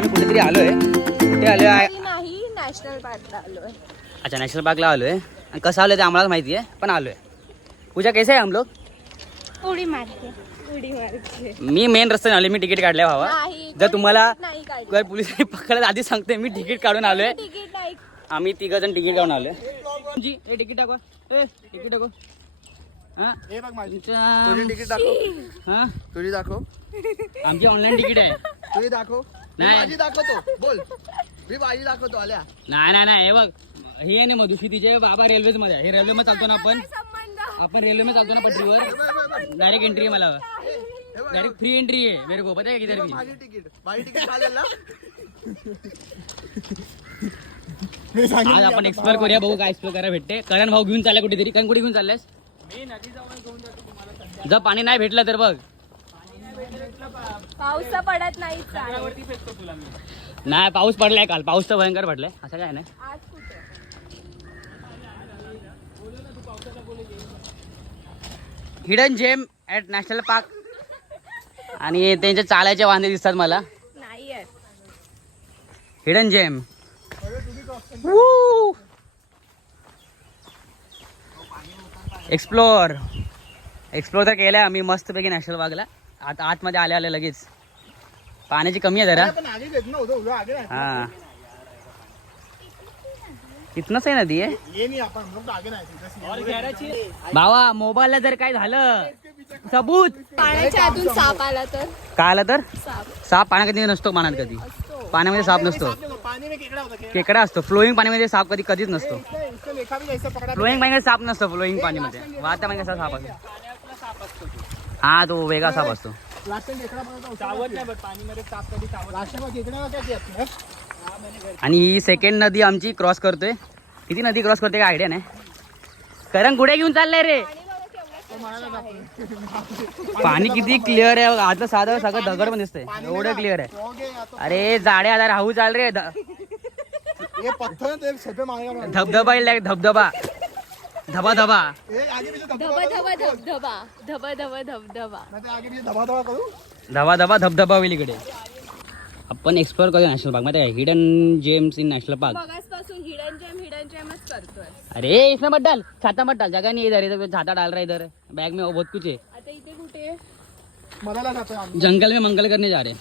आम्ही कुठेतरी आलोय. कुठे आलोय? नाही, नॅशनल पार्कला आलोय. अच्छा, नॅशनल पार्कला आलोय. आणि कसं आलोय ते आम्हाला माहिती आहे, पण आलोय. पूजा कैसे आहे हम लोग? उडी मारते. मी मेन रस्त्याने आलोय. मी तिकीट काढलंय भावा. जर तुम्हाला जर पोलिसांनी पकडलं आधी सांगते, मी तिकीट काढून आलोय. आम्ही 3 जण तिकीट काढून आलोय. जी ए तिकीट दाखवा. ए तिकीट दाखव. हा हे बघ माझी तुझी तिकीट दाखव. हा तुझी दाखव. आमची ऑनलाईन तिकीट आहे. तुझी दाखव. नाही. माझी दाखवतो. बोल. मी माझी दाखवतो. आल्या. नाही हे बघ, ही आहे ना मधुशी, तिचे बाबा रेल्वेज मध्ये आहे. हे रेल्वे मध्ये चालतो ना आपण रेल्वे मध्ये चालतो ना पटरीवर. डायरेक्ट एंट्री आहे मला. डायरेक्ट फ्री एंट्री आहे मेरे को, पता है किधर भी. माझी तिकीट चालेल ना. आज आपण एक्सप्लोर करूया, बघू काय एक्सप्लोर करायला भेटते. करण भाऊ घेऊन चालला कुठेतरी. कारण कुठे घेऊन चाललास? जर पाणी नाही भेटलं तर बघ. पाऊस पडत नाही. नाही पाऊस पडलाय काल. पाऊस तर भयंकर पडलाय. असं काय नाही. Hidden gem at national park. आणि त्यांच्या चालायचे वांदे दिसतात मला. नाही हिडन जेम. एक्सप्लोर तर केलंय आम्ही मस्तपैकी नॅशनल पार्कला. आता आतमध्ये आले लगेच. पाण्याची कमी आहे जरा. हा इथनच आहे नदी आहे. भावा मोबाईलला जर काय झालं सबूत. पाण्याच्या आतून साप आला तर काय आलं तर? साप पाण्यात कधी नसतो. पाण्यात कधी पाण्यामध्ये साप नसतो. खेकडा असतो. फ्लोईंग पाण्यामध्ये साप कधीच नसतो. फ्लोईंग पाण्यामध्ये साप नसतो. फ्लोईंग पाण्यामध्ये वाहत्या पाणी कसा साप असतो. हा तो वेगळा साप असतो. आणि ही सेकंड नदी आमची क्रॉस करतोय. किती नदी क्रॉस करते काय आयडिया नाही. करण कुठे घेऊन चाललंय रे? पाणी किती क्लिअर आहे. आता साधं सगळं दगड पण दिसतंय. एवढं क्लिअर आहे. अरे जाडे आधार राहू चाल रे. धबधबा येईल. धबधबा धबा धबा धबा धबा धबधबा होईल इकडे. आपण एक्सप्लोर करूया नॅशनल पार्क मध्ये. Hidden gems in national park. Hidden जेमच करतोय. अरे इसमें मत डाल. छाता मत डाल. जगह नहीं इधर छाता डाल रहा इधर. बैग में बहुत कुछ है. आता इथे कुठे जंगल में मंगल करने जा रहे हैं.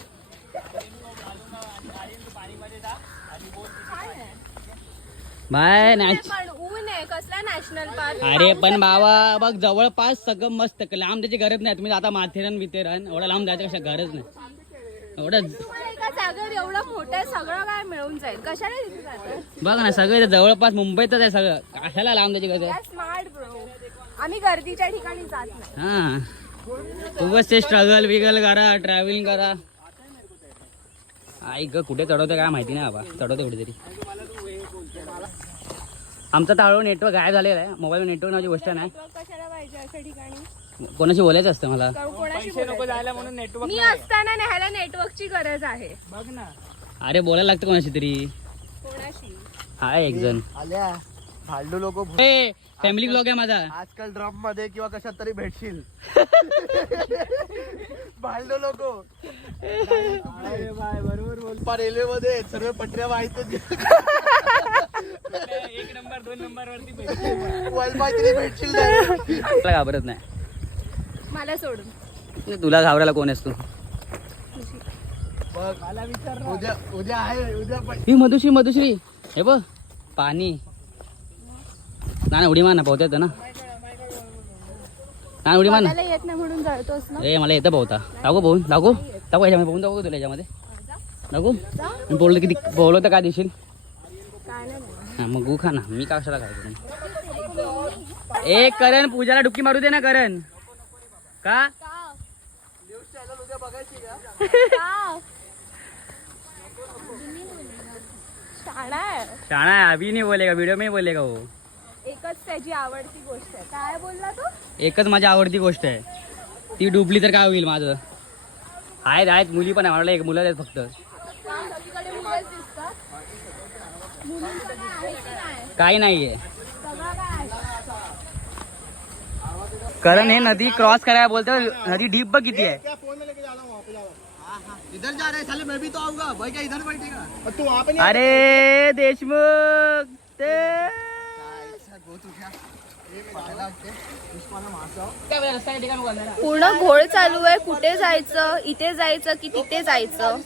बाय ऊन आहे. कसला नॅशनल पार्क? अरे पण बाबा बघ जवळपास सगळं मस्त. लांब त्याची गरज नाही. तुम्ही आता माथेरान बिथेरान एवढं लांब जायचं कशा गरज नाही. एवढं एका जागेवर एवढं मोठं सगळं काय मिळून जाईल. कशाला तिथे जातो? बघ ना सगळं जवळपास मुंबईतच आहे सगळं. कशाला लांब त्याची गरज. Smart bro. आम्ही गर्दीच्या ठिकाणी जात नाही. हा उगाच ते स्ट्रगल विगल करा. ट्रॅव्हलिंग करा. आई ग कुठे चढवतं काय माहिती नाही बाबा. चढवते कुठेतरी. आमचा तर हळूहळू नेटवर्क गायब झालेला आहे. मोबाईल नेटवर्क नावाची गोष्ट नाही. कशाला पाहिजे अशा ठिकाणी? कोणाशी बोलायचं असतं मला. मी असताना ह्याला नेटवर्कची गरज आहे. बघ ना. अरे बोलायला लागतं कोणाशी तरी. कोणाशी? हाय एक जण. आल्या फालतू लोक. फॅमिली ब्लॉग आहे माझा. आजकाल ड्रम मध्ये किंवा कशात तरी भेटशील. भांडो लोक. बरोबर बोल. रेल्वे मध्ये सर्व पटऱ्या माहित. 1 नंबर 2 नंबर वरती वलमातरी भेटशील. तुला घाबरत नाही. मला सोडून. तुला घाबरायला कोण असतो? उद्या आहे. उद्या ही मधुश्री हे बघ पाणी. ना उडी मार ना. पोहता येतं ना. ना उडी मार ना. येत नाही म्हणून जळतोस ना. ए मला येतं पोहता. दाखव पोहून दाखव याच्यामध्ये पोहून दाखव तुला याच्यामध्ये दाखव. मी बोललो किती पोहलो तर काय देशील? हा मग गु खा ना. मी का कशाला खायचं? ए करण पूजाला डुबकी मारू दे ना करण. का शाणा है. अभी नहीं बोलेगा. वीडियो में बोलेगा वो. एकच त्याची आवडती गोष्ट आहे. काय बोलला तू? एकच माझी आवडती गोष्ट आहे. ती डुबली तर काय होईल माझं. आहेत मुली पण आहे. मला एक मुलं आहेत फक्त. काही नाहीये. करण हे नदी क्रॉस करायला बोलतो. नदी डीप बघ किती आहे. इधर जा रहे साले, मैं भी तो आऊंगा भाई, क्या इधर बैठेगा तू वहाँ पे? अरे देशमुख ते पूर्ण घोळ चालू आहे. कुठे जायचं, इथे जायचं की तिथे जायचं.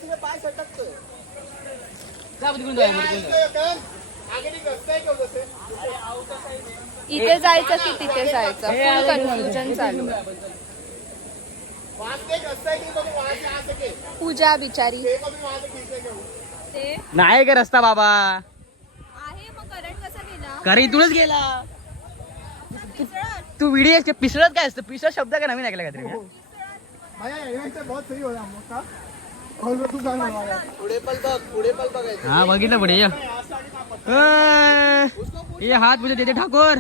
इथे जायचं की तिथे जायचं, फुल कन्फ्युजन चालू आहे. पूजा बिचारी नाही का रस्ता बाबा, आहे. मग करंट कसा गेला? कारण इथूनच गेला. तू व्हिडिओ पिसळत काय असतं? पिसळ शब्द काय नवीन ऐकला काहीतरी? पुढे पल बघ, पुढे पल बघायचं. हा बघितलं पुढे ये हात मुझे दे दे ठाकुर,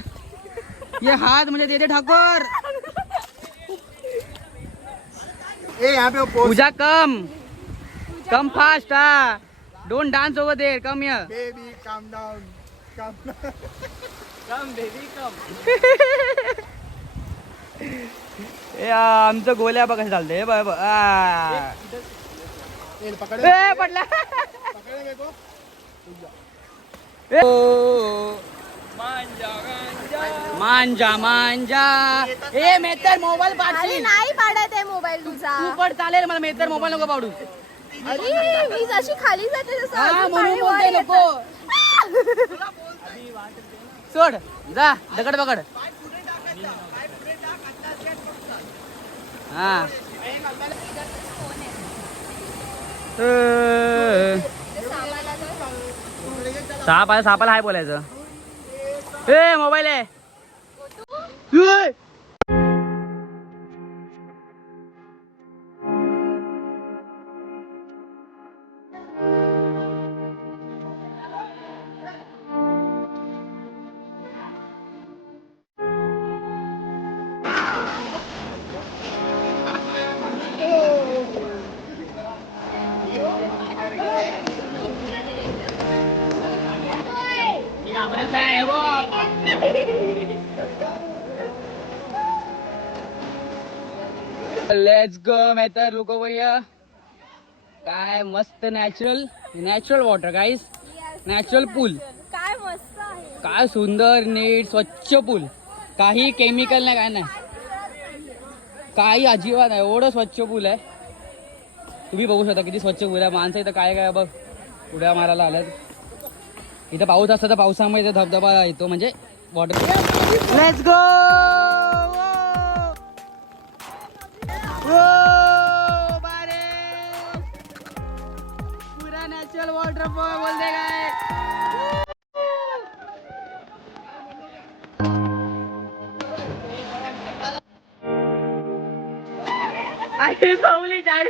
ये हात मुझे दे दे ठाकुर. ए यहाँ पे पूजा कम फास्ट. हा don't dance over there, come here. Baby calm down, come baby come. ए आमचं गोल्या बघ कसं चालतंय. पकड़ पडला. पकड़ेंगे को मांजा ए मेतर मोबाईल अरे पाडशील. नाही पाडत आहे मोबाईल तुझा. तू पण चालेल, मला मेतर मोबाईल नको पाडू. अरे मी जशी खाली जाते तसं हा अजून म्हणून पाणी वर बोलते येतं. नको. सोड जा, दगड पकड. हा सापाला हाय बोलायचं. ए मोबाईल आहे. Let's go. मैं तर रुको भैया. काय मस्त नॅचरल वॉटर गाईस, नॅचरल पूल. काय मस्त आहे. काय सुंदर नीट स्वच्छ पूल, काही केमिकल नाही, काय नाही, काही अजिबात नाही. एवढं स्वच्छ पूल आहे. तुम्ही बघू शकता किती स्वच्छ पूल आहे. माणसं इथं काय काय बघ उड्या मारायला आल्यात. इथं पाऊस असतं तर पावसामुळे इथं धबधबा येतो, म्हणजे वॉटर. Let's go. पूरा नॅचरल वॉटरफॉल बोलते काय. आई पाऊली झाड.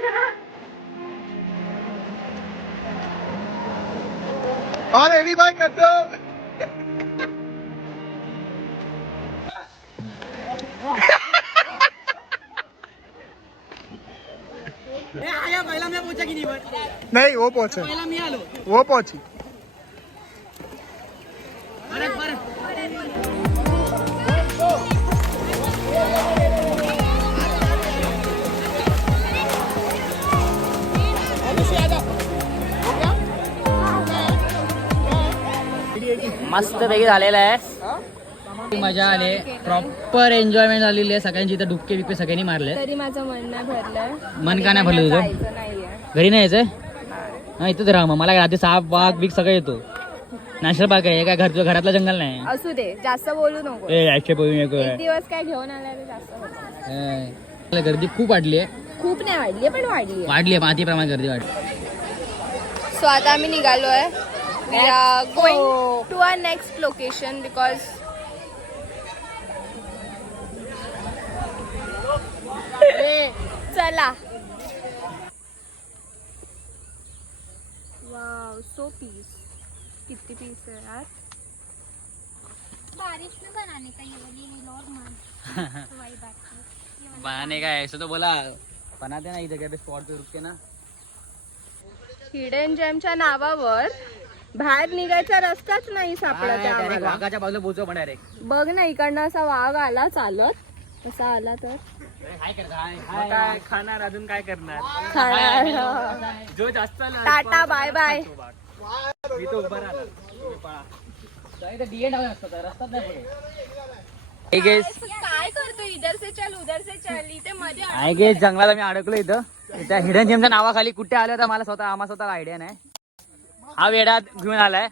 और एडी भाई कर दो. पहिला मी पोचा की नहीं वो पहुंचे, पहिला मी आलो. वो पहुंची. मस्त पैकी झालेला आहे. मजा आली, प्रॉपर एन्जॉयमेंट झालेली आहे. सगळ्यांची इथं डुबके बिबके सगळ्यांनी मारले. तरी माझं मन नाही भरलंय. मन का नाही भरलं तुझं? जायचं नाहीये. घरी नाही यायचंय? हा इथंच राहा. मग मला रात्री साप वाघ बीक सगळं येतो. नॅशनल पार्क आहे काय, घरातलं जंगल नाही. असू दे, जास्त बोलू नको. ऍक्च्युअली बोलू नको. एक दिवस काय घेऊन आलाय ते जास्त नको. गर्दी खूप वाढली आहे. खूप नाही वाढली पण वाढली. वाढली आहे, मातीप्रमाणे गर्दी वाढली. सो आता आम्ही निघालोय. We are going to our next location because चला. Wow so peace. किती पीस है यार. बारिश में बनाने का ये वाली रील और मान वाई बात की। बनाने का ऐसा तो बोला बनाते ना इधर के स्पॉट पे रुक के ना. हिडन जेमच्या नावावर बाहेर निघायचा रस्ताच नाही सापडत आहे डायरेक्ट आम्हाला. वाघाच्या बाजूला पोहोचव पण डायरेक्ट. बघ ना, इकडनं असा वाघ आला चालत, असा आला तर मग काय खाणार अजून काय करणार खाणार. जो जास्त आला, टाटा बाय बाय. मी तो उभा राहिला तुम्ही पळा. काय करतो इधर से चल उधर से चल इथे मध्ये आय गेस जंगलात आम्ही अडकलो इथं त्या हिडन जेमच्या नावाखाली कुठे आलो तर मला स्वतः आयडिया नाही. हा वेडा घेऊन आलाय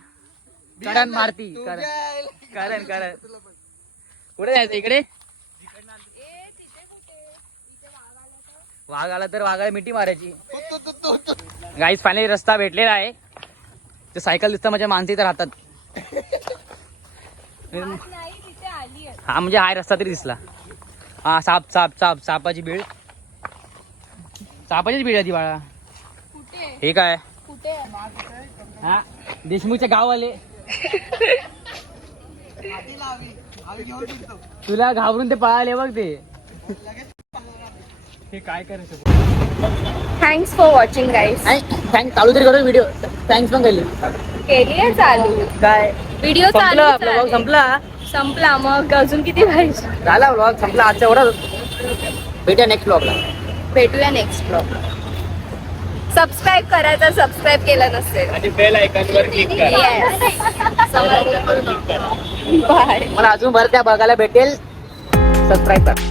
करण मारती करण कुठे जायचं इकडे. वाघ आला तर वाघाला मिठी मारायची. गाईज फायनली रस्ता भेटलेला आहे. ते सायकल दिसतं म्हणजे माणसं इथं राहतात. नाही तिथे आली आहे. हा म्हणजे हाय रस्ता तरी दिसला. हा सापाची बीड. सापाचीच बीड आहे ती बाळा. कुठे हे काय कुठे हा देशमुखचे गाववाले तुला घाबरून ते पळाले बघ ते. हे काय करायचं. Thanks for watching guys. Thanks चालू तरी करू व्हिडिओ. थँक्स पण केली केली आहे चालू काय व्हिडिओ संपला आपला vlog संपला. संपला मग अजून किती पाहिजे. झाला व्लॉग संपला आजचा एवढा. भेटूया नेक्स्ट व्लॉगला. भेटूया नेक्स्ट ब्लॉग. सबस्क्राईब करायचं सबस्क्राईब केलं नसेल. आणि बेल आयकॉनवर क्लिक करा. बाय. मला अजून बरं त्या बघायला भेटेल. सबस्क्राईब करा.